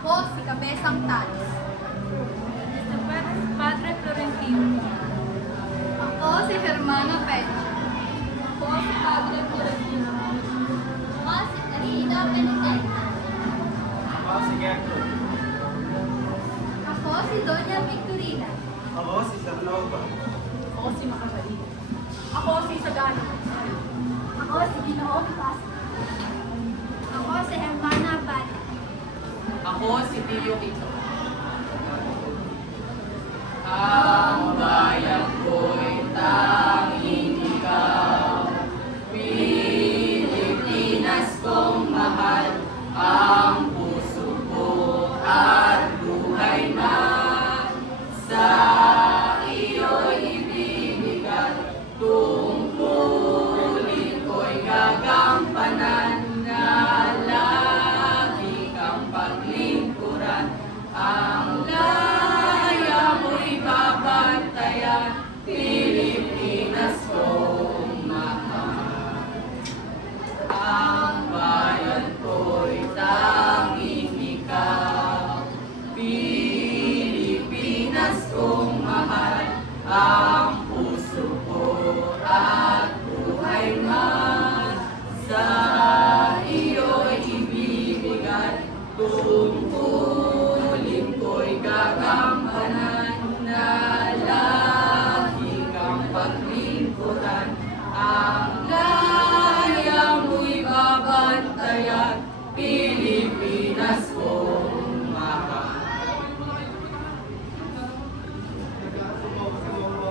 Ako si Kabesang Talis. Padre Florentino. Ako si Hermana Pecha. Ako si Padre Florentino. Ako si Carina Benedetta. Ako si Gertrude. Ako si Doña Victorina. Ako si Sarnova. Ako si Makasali. Ako si Sagano. Ako si Ginoo Paz. Ako si Hermana Bata. Ako si Tio Kito. Ang bayan ko'y tanging ikaw, Pilipinas kong mahal, ang puso ko at buhay na sa iyo'y ibibigay, tungkulin ko'y gagampanan na lagi kang paglingkuran, ang laya mo'y babantayan, Pilipinas kong mahal. Ang bayan ko'y tanging ikaw, Pilipinas kong mahal, ang puso ko at buhay man sa iyo'y ibibigay, tungkulin ko'y gagampanan na lagi kang paglingkuran, ang laya mo'y babantayan, Pilipinas kong mahal.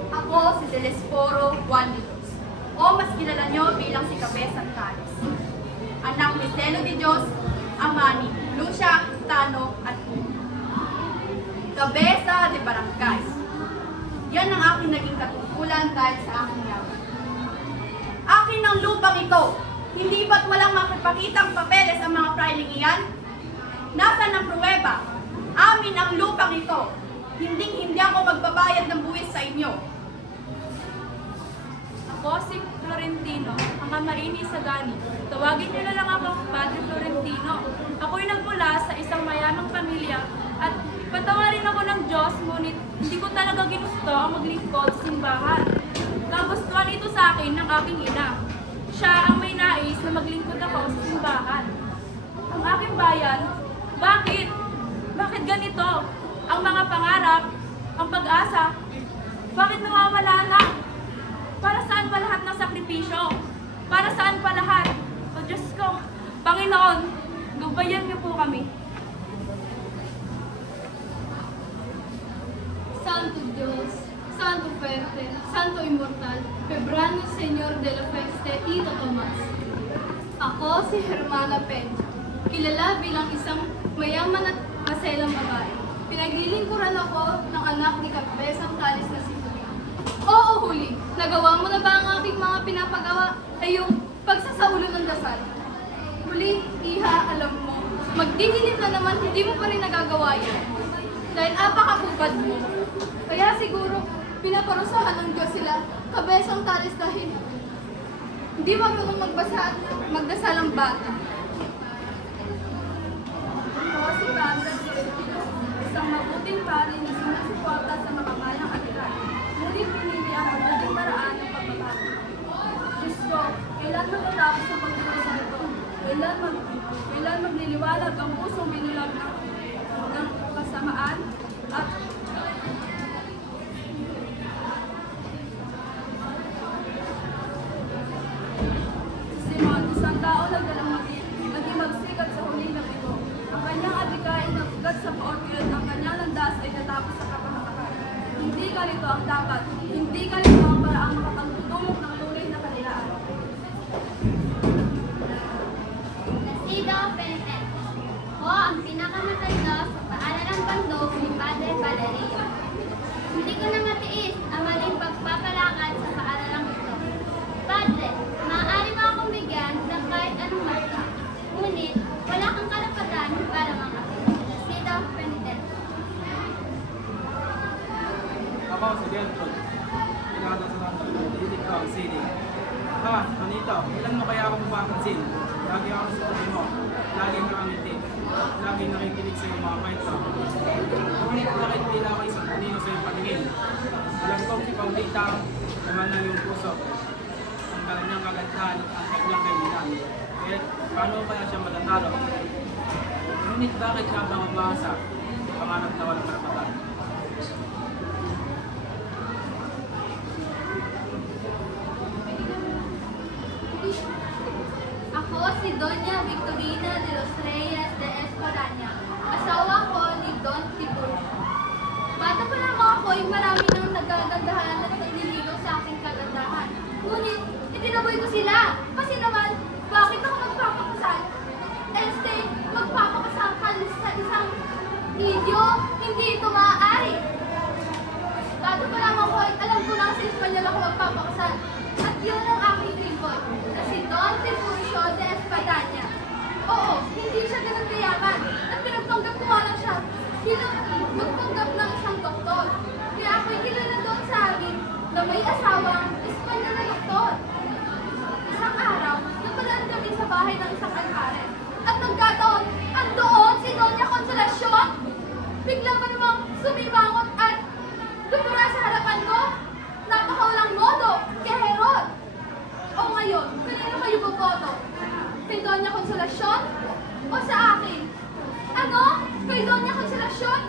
Ako si Delesporo Juan de Dios. O mas kilala nyo bilang si Kabesang Talis. Anak ni Selo de Dios, ama ni Lucia, Tano at Hugo. Kabesa de Barangay. Yan ang aking naging katungkulan dahil sa aking yaman. Akin ang lupang ito. Hindi ba't walang makipakitang papeles ang mga prailing iyan? Nasaan ang pruweba? Amin ang lupang ito. Hindi ako magbabayad ng buwis sa inyo. Ako si Florentino, ang amarini sa Gani. Tawagin niyo na lang ako Padre Florentino. Ako'y nagmula sa isang mayamang pamilya at patawarin ako ng Diyos, ngunit hindi ko talaga ginusto ang maglingkod sa simbahan. Kagustuhan ito sa akin ng aking ina. Siya ang may nais na maglingkod ako sa simbahan. Ang aking bayan, bakit? Bakit ganito? Ang mga pangarap, ang pag-asa, bakit nawawala na? Para saan pa lahat ng sakripisyo? Para saan pa lahat? O Diyos ko, Panginoon, gabayan niyo po kami. Santo Dios, Santo Fuerte, Santo Immortal, Febrano Señor de la Feste, Tito Tomas. Ako si Hermana Pecha. Kilala bilang isang mayaman at maselang babae. Pinaglilingkuran ako ng anak ni Kabesang Talis na si Huli. Oo, Huli! Nagawa mo na ba ang aking mga pinapagawa ay yung pagsasaulo ng dasal? Huli, Iha, alam mo, magdidilim na naman, hindi mo pa rin nagagawa yan. Dahil apakakupad mo. Kaya siguro, pinaparusahan ng Diyos sila, Kabesang Talis dahil hindi marunong magbasa at magdasal ang bata. Ako si Padre Florentino, isang mabuting pari na sumusuporta sa makamayang alay. Ngunit pinili ang mabuting paraan ng pagbabago. Diyos ko, kailan matatapos ang pagdurusa ito? Kailan magliliwanag ang pusong binulag ng kasamaan at Simon, isang tao nagdalang naging magsikat sa huling gabi ko. Ang kanyang adikain nagugat sa pooryo at ang kanyang landas ay natapos sa kapahamakan. Hindi ka rito ang dapat. Hindi ka rito ang paraang makapagtutulog ng tunay na kanilaan. Nasido Penitente. O ang pinakamatanda sa paaralang bandog ni Padre Valerio. Hindi ko na matiis ang maling pagpapalakad sa paaralang ito. Padre, maaari mo akong bigyan ng kahit anong marka. Ngunit, wala kang karapatan para makapit. Nasido Penitente. Ako si Gertrude. Pinakadasalan ko ng dinig ko ang sining. Ha, Anita, ilan mo kaya ako mapapansin? Lagi ako sa tabi mo. Laging nakangiti. Laging nakikinig sa iyong mga kwento. Ngunit bakit tila ako isang punino sa iyong patingin? Alam kong si Paulita naman ng iyong puso. Ang kanyang kagandahan at ang kanyang kaibigan. Kaya paano kaya siya matatalo? Ngunit bakit siya ba mabasa? Pangarap na walang karapatan. Ako si Doña Victorina de los Reyes de Espadaña. Asawa ko ni Don Tiburcio. Bata pa lamang ako ay marami nang nagagandahan at nagliligaw sa aking kagandahan. Ngunit, itinaboy ko sila. Kasi naman, bakit ako magpapakasal? Magpapakasal ka sa isang idyo? Hindi ito maaari. Bata pa lamang ako ay alam ko na sa Espanyol ako magpapakasal. At yun ang aking lingkod, na si Don Tiburcio de Espadaña. Oo, hindi siya ganun kayaman. At pinagpanggap ko nga lang siya bilang magpanggap ng isang doktor. Kaya ako'y kilala doon sa amin na may asawang Espanyol na doktor. Isang araw, napadaan kami sa bahay ng isang alkare. At nagkataon, andoon si Doña Consolacion. Bigla pa namang sumibangot at lumura sa harapan ko. Napakawalang modo, kay Herod. O ngayon, kanino kayo boboto? Kay Doña Consolacion? O sa akin? Ano? Kay Doña Consolacion?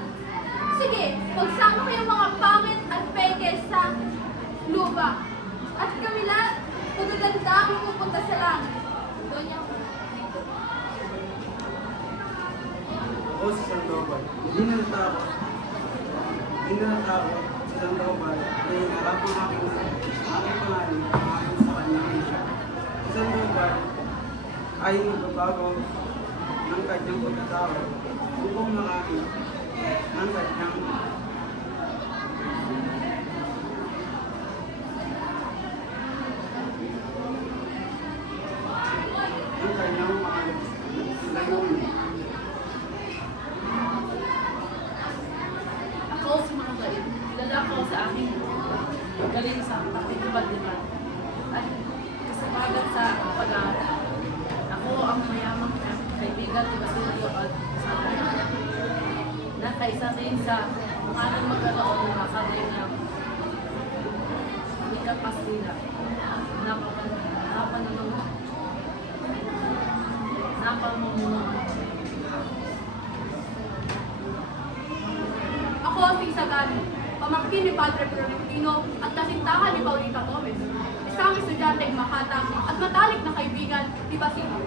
Sige, magsama kayong mga pangit at peke sa lupa. At kami lahat, magaganda ang pupunta sa langit. Doña O si Sandoval, hindi na natakot si Sandoval na hinarap ang aking pangalan aking sa kanyang misyon. Si Sandoval ay magbabago ng kanyang pagkatao upang makamit ng kanyang mga layunin. Ako si mga galit. Kilala ko sa aking galing sa pakikipagdiman. At kasabagan sa pag-aaral. Ako ang mayamang kaibigan ni Basilio at kasama na kaisa rin sa pangalan magkaroon ng akademya ni Kapastila na napamumuno. Ako si Isagani, pamangkin ni Padre Florentino at kasintahan ni Paulita Gomez. Isang estudyanteng makatang at matalik na kaibigan ni Basilio.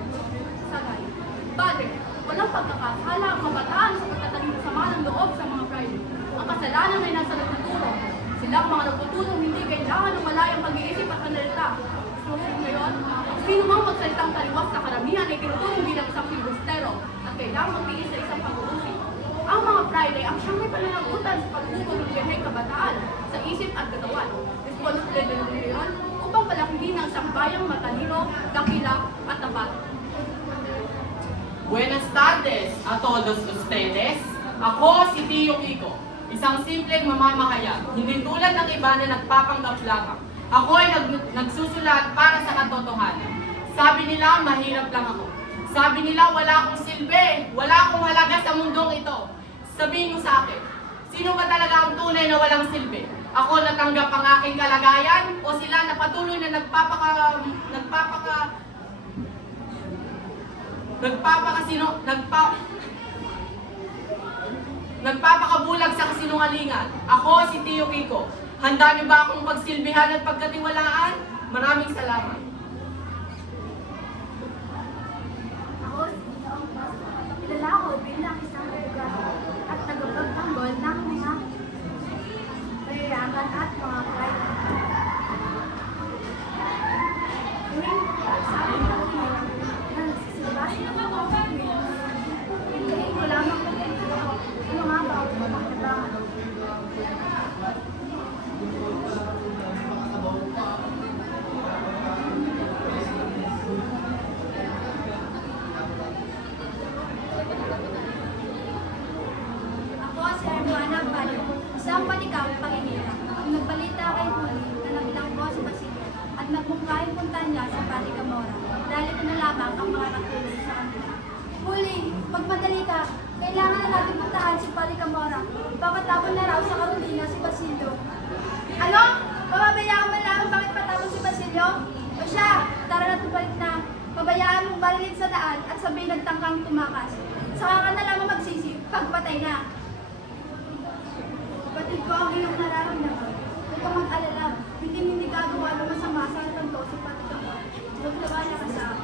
Isagani. Padre, walang pagkakasala ang kabataan sa pagtatanim sama ng loob sa mga Friday. Ang kasalanan ay nasa nagtuturo. Silang mga nagtutulong hindi kailangan ng malayang pag-iisip at panalita. Susunod ngayon, ang sino mang magsalitang taliwas sa karamihan ay tinuturing bilang isang filibustero at kailangan magtiis sa isang pag-uusip. Ang mga Friday ang siyang may pananagutan sa pagbubuo ng biyaheng kabataan sa isip at katawan. Responsibilidad nila yun upang palakihin ang sambayang matalino, dakila at tapat. Buenas tardes a todos ustedes. Ako si Tio Kiko, isang simpleng mamamahayag, hindi tulad ng iba na nagpapanggap lamang. Ako ay nagsusulat para sa katotohanan. Sabi nila mahirap lang ako. Sabi nila wala akong silbi, wala akong halaga sa mundong ito. Sabihin mo sa akin, sino ba talaga ang tunay na walang silbi? Ako natanggap ang aking kalagayan o sila na patuloy na nagpapakabulag sa kasinungalingan. Ako si Tio Kiko. Handa niyo ba akong pagsilbihan at pagkatiwalaan? Maraming salamat. Ako si Ginoong Pastor. Kilala ko bilang isang abogado at tagapagtanggol ng mga mayayaman at mga pride. Tuwing sabi ng mga na nagsisilba sila ng mga hindi ko lamang magkakita ko ano nga ba ang pagkakabangan. Ako si Hermana Palo, isang panikawang panginila. Ang nagbalita kay Huli na naglanggo si Basilio at nagmungkahin punta niya sa Paligamora dahil ito na lamang ang mga natulong sa kanila. Huli, magmadali ka. Kailangan na natin puntahan si Palicamora. Papatapon na raw sa Carolina si Basilio. Ano? Pababayaan mo lang bakit patapon si Basilio? O siya, tara na tubalik na. Pabayaan mong barilin sa daan at sabihin nagtangkang tumakas. Saka ka na lamang magsisi pagpatay na. Batid ko ang iyong nararamdaman. Huwag kang mag-alala. Hindi gagawa ng masama sa tanto si Palicamora. Maglawa niya ka sa akin.